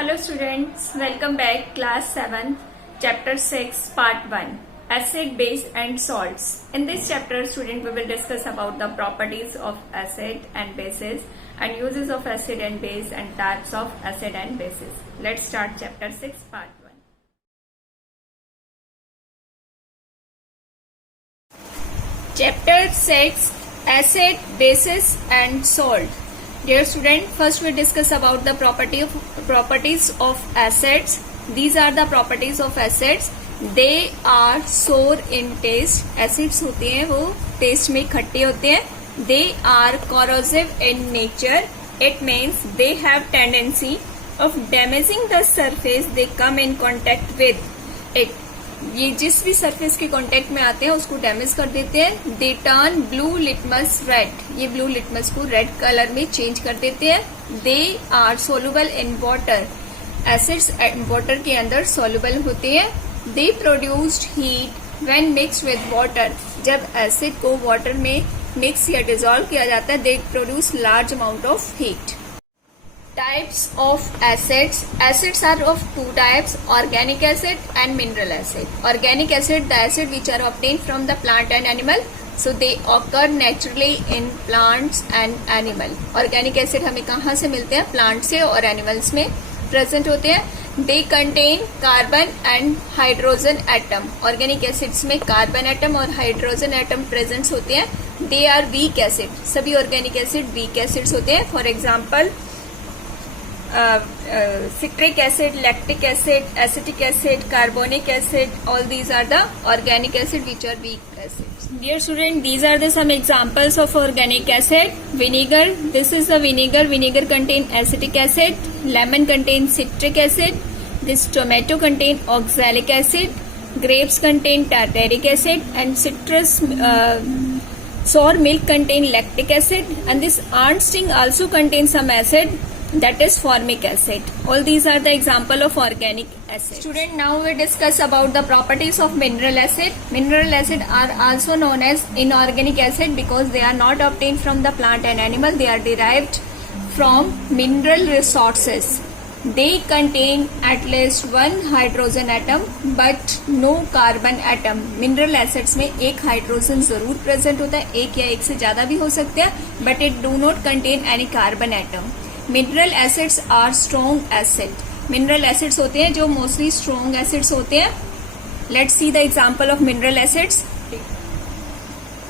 Hello students, welcome back class 7 chapter 6 part 1 acid, base and salts. In this chapter student we will discuss about the properties of acid and bases and uses of acid and base and types of acid and bases. Let's start chapter 6 part 1. Chapter 6 acid, bases and salt. Dear student, first we discuss about the properties of acids. These are the properties of acids. They are sour in taste. Acids होते हैं वो taste में खट्टे होते हैं. They are corrosive in nature. It means they have tendency of damaging the surface they come in contact with it. ये जिस भी सरफेस के कांटेक्ट में आते हैं उसको डैमेज कर देते हैं. They turn blue litmus red. ये ब्लू लिटमस को रेड कलर में चेंज कर देते हैं. They are soluble in water. Acids water के अंदर सोल्यूबल होते हैं. They produced heat when mix with water. जब एसिड को वाटर में मिक्स या डिजोल्व किया जाता है they produce large amount of heat. Types of acids. Acids are of two types, organic acid and mineral acid. Organic acid, the acid which are obtained from the plant and animal, so they occur naturally in plants and animal. Organic acid हमें कहाँ से मिलते हैं? Plant से और animals में present होते हैं. They contain carbon and hydrogen atom. Organic acids में कार्बन एटम और हाइड्रोजन एटम प्रेजेंट होते हैं. They are weak acid. सभी organic acid weak acids होते हैं. For example, citric acid, lactic acid, acetic acid, carbonic acid, all these are the organic acid which are weak acids. Dear student, these are the some examples of organic acid. Vinegar, this is the vinegar. Vinegar contain acetic acid. Lemon contains citric acid. This tomato contain oxalic acid. Grapes contain tartaric acid, and citrus sour milk contain lactic acid, and this ant sting also contains some acid, that is formic acid. All these are the example of organic acid. Student, now we discuss about the properties of mineral acid. Mineral acid are also known as inorganic acid because they are not obtained from the plant and animal. They are derived from mineral resources. They contain at least one hydrogen atom but no carbon atom. Mineral acids में एक hydrogen जरूर present होता है, एक या एक से ज्यादा भी हो सकते हैं, but it do not contain any carbon atom. Mineral acids are strong acid. Mineral acids होते हैं जो मोस्टली स्ट्रॉन्ग एसिड्स होते हैं. Let's see the example of mineral acids.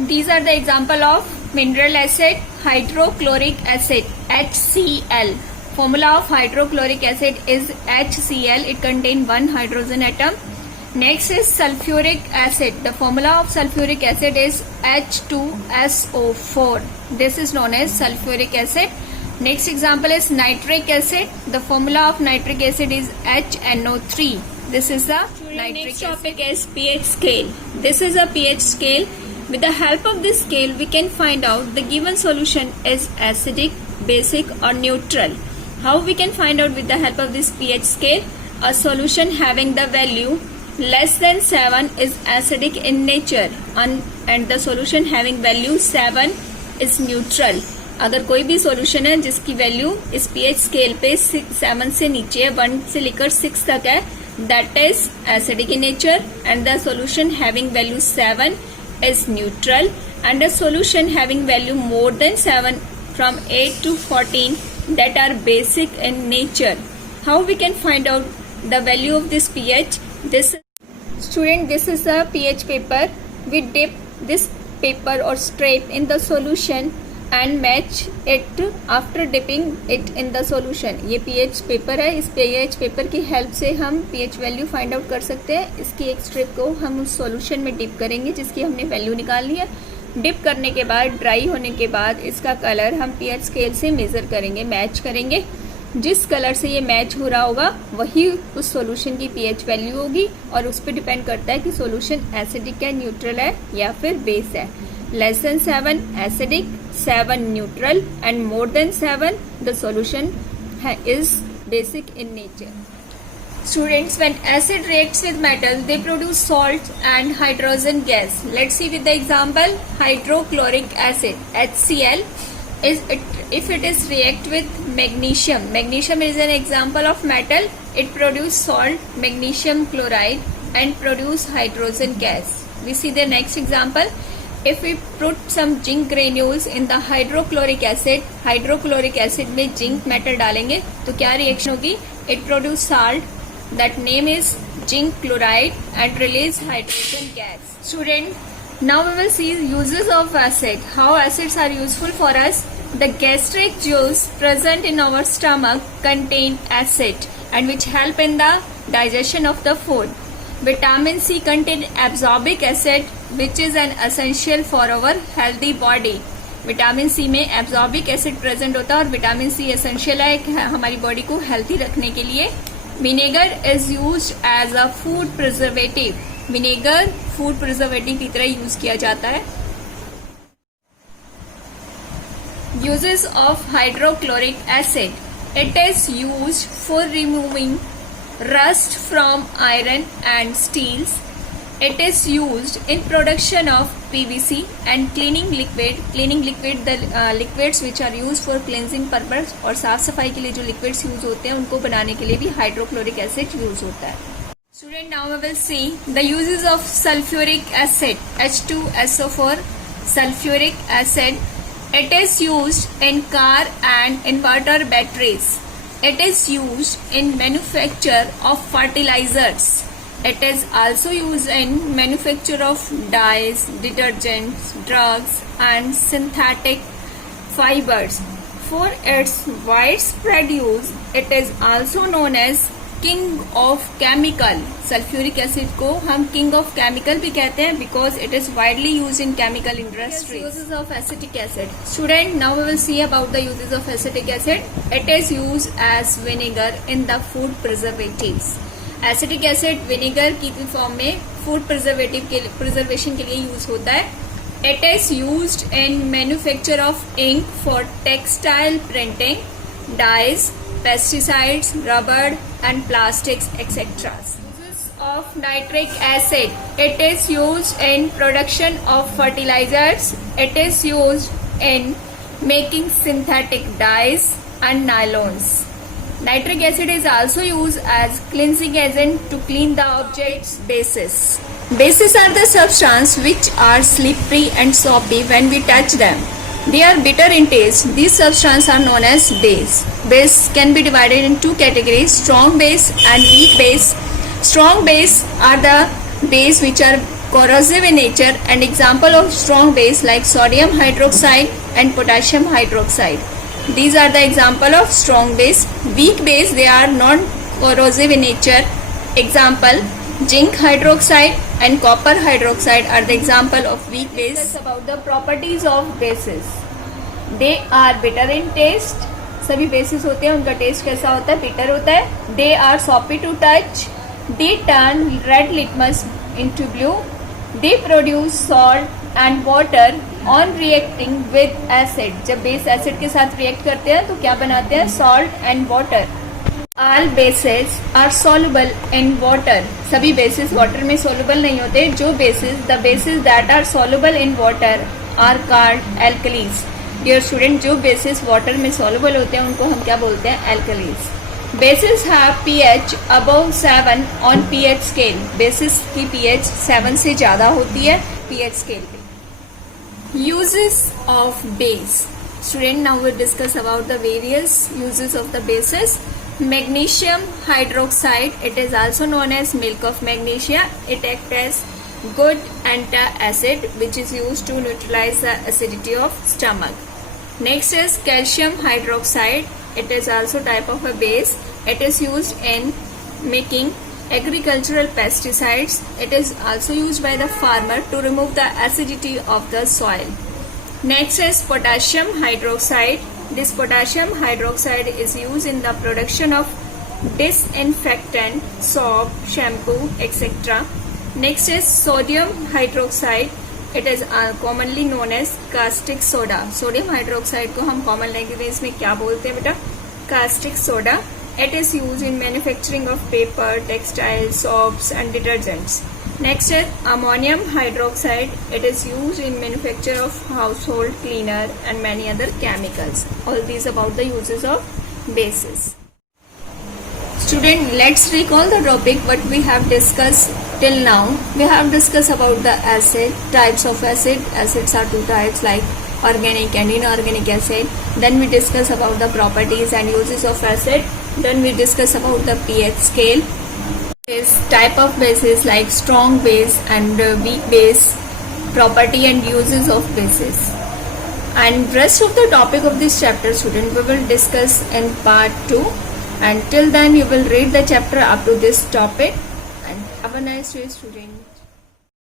These are the example of mineral acid. Hydrochloric acid HCl. Formula of hydrochloric acid is HCl. It contain one hydrogen atom. Next is sulphuric acid. The formula of sulphuric acid is H2SO4. This is known as sulphuric acid. Next example is nitric acid. The formula of nitric acid is HNO3. This is the nitric acid. Next topic is pH scale. This is a pH scale. With the help of this scale, we can find out the given solution is acidic, basic or neutral. How we can find out with the help of this pH scale? A solution having the value less than 7 is acidic in nature, and the solution having value 7 is neutral. अगर कोई भी solution है जिसकी value इस pH scale पे 7 से नीचे है, 1 से लेकर 6 तक है, that is acidic in nature, and the solution having value 7 is neutral, and the solution having value more than 7 from 8 to 14 that are basic in nature. How we can find out the value of this pH? This student, this is the pH paper. We dip this paper और strip in the solution and match it after dipping it in the solution. ये pH paper है. इस pH paper की help से हम pH value find out कर सकते हैं. इसकी एक स्ट्रिप को हम उस सॉल्यूशन में डिप करेंगे जिसकी हमने वैल्यू निकाल ली है. डिप करने के बाद, ड्राई होने के बाद इसका कलर हम pH स्केल से मेजर करेंगे, मैच करेंगे. जिस कलर से ये मैच हो रहा होगा वही उस सॉल्यूशन की pH वैल्यू होगी, और उस पर डिपेंड करता है कि सॉल्यूशन एसिडिक है, न्यूट्रल है या फिर बेस है. Less than 7 acidic, 7 neutral, and more than 7 the solution is basic in nature. Students, when acid reacts with metal, they produce salt and hydrogen gas. Let's see with the example. Hydrochloric acid HCl is if it is react with magnesium. Magnesium is an example of metal. It produces salt, magnesium chloride, and produce hydrogen gas. We see the next example. If we put some zinc granules in the hydrochloric acid में zinc metal डालेंगे तो क्या reaction होगी? It produce salt, that name is zinc chloride, and release hydrogen gas. Student, now we will see uses of acid. How acids are useful for us? The gastric juice present in our stomach contain acid and which help in the digestion of the food. Vitamin C contain absorbic acid which is an essential for our healthy body. Vitamin C में ascorbic acid present होता है और vitamin C essential है हमारी body को healthy रखने के लिए. Vinegar is used as a food preservative. Vinegar food preservative की तरह यूज किया जाता है. Uses of hydrochloric acid. It is used for removing rust from iron and steels. It is used in production of PVC and cleaning liquid. Cleaning liquid, the liquids which are used for cleansing purpose और साफ सफाई के लिए जो liquids use होते हैं उनको बनाने के लिए भी hydrochloric acid use होता है. Student, now we will see the uses of sulfuric acid. H2SO4 sulfuric acid. It is used in car and inverter batteries. It is used in manufacture of fertilizers. It is also used in manufacture of dyes, detergents, drugs, and synthetic fibers. For its widespread use, it is also known as king of chemical. Sulfuric acid को हम king of chemical भी कहते हैं because it is widely used in chemical industries. Uses of acetic acid. Student, now we will see about the uses of acetic acid. It is used as vinegar in the food preservatives. Acetic acid vinegar की form में food preservative के preservation के लिए use होता है. It is used in manufacture of ink for textile printing, dyes, pesticides, rubber and plastics, etc. Uses of nitric acid. It is used in production of fertilizers. It is used in making synthetic dyes and nylons. Nitric acid is also used as cleansing agent to clean the object's bases. Bases are the substances which are slippery and soapy when we touch them. They are bitter in taste. These substances are known as base. Base can be divided in two categories: strong base and weak base. Strong base are the base which are corrosive in nature, and example of strong base like sodium hydroxide and potassium hydroxide. These are the example of strong base. Weak base, they are non-corrosive in nature. Example: zinc hydroxide and copper hydroxide are the example of weak base. Discuss about the properties of bases. They are bitter in taste. सभी bases होते हैं उनका test कैसा होता है? Bitter होता है. They are soapy to touch. They turn red litmus into blue. They produce salt and water on reacting with acid. जब बेस एसिड के साथ रिएक्ट करते हैं तो क्या बनाते हैं? Salt and water. All bases are soluble in water. सभी bases water में soluble नहीं होते. जो the bases that are soluble in water are called alkalis. Dear student, जो bases water में soluble होते हैं उनको हम क्या बोलते हैं? alkalis. Bases have pH above 7 on pH scale. Bases की pH 7 से ज़्यादा होती है pH scale पे. Uses of base. Student, now we discuss about the various uses of the bases. Magnesium hydroxide, it is also known as milk of magnesia. It acts as good antacid which is used to neutralize the acidity of stomach. Next is calcium hydroxide. It is also type of a base. It is used in making agricultural pesticides. It is also used by the farmer to remove the acidity of the soil. Next is potassium hydroxide. This potassium hydroxide is used in the production of disinfectant, soap, shampoo, etc. Next is sodium hydroxide. It is commonly known as caustic soda. Sodium hydroxide को हम common language में क्या बोलते हैं बेटा? Caustic soda. It is used in manufacturing of paper, textiles, soaps and detergents. Next is ammonium hydroxide. It is used in manufacture of household cleaner and many other chemicals. All these about the uses of bases. Student, let's recall the topic what we have discussed till now. We have discussed about the acid, types of acid. Acids are two types like organic and inorganic acid. Then we discuss about the properties and uses of acid. Then we discuss about the pH scale. This type of bases like strong base and weak base, property and uses of bases. And rest of the topic of this chapter, student, we will discuss in part 2. And till then you will read the chapter up to this topic. And have a nice day, student.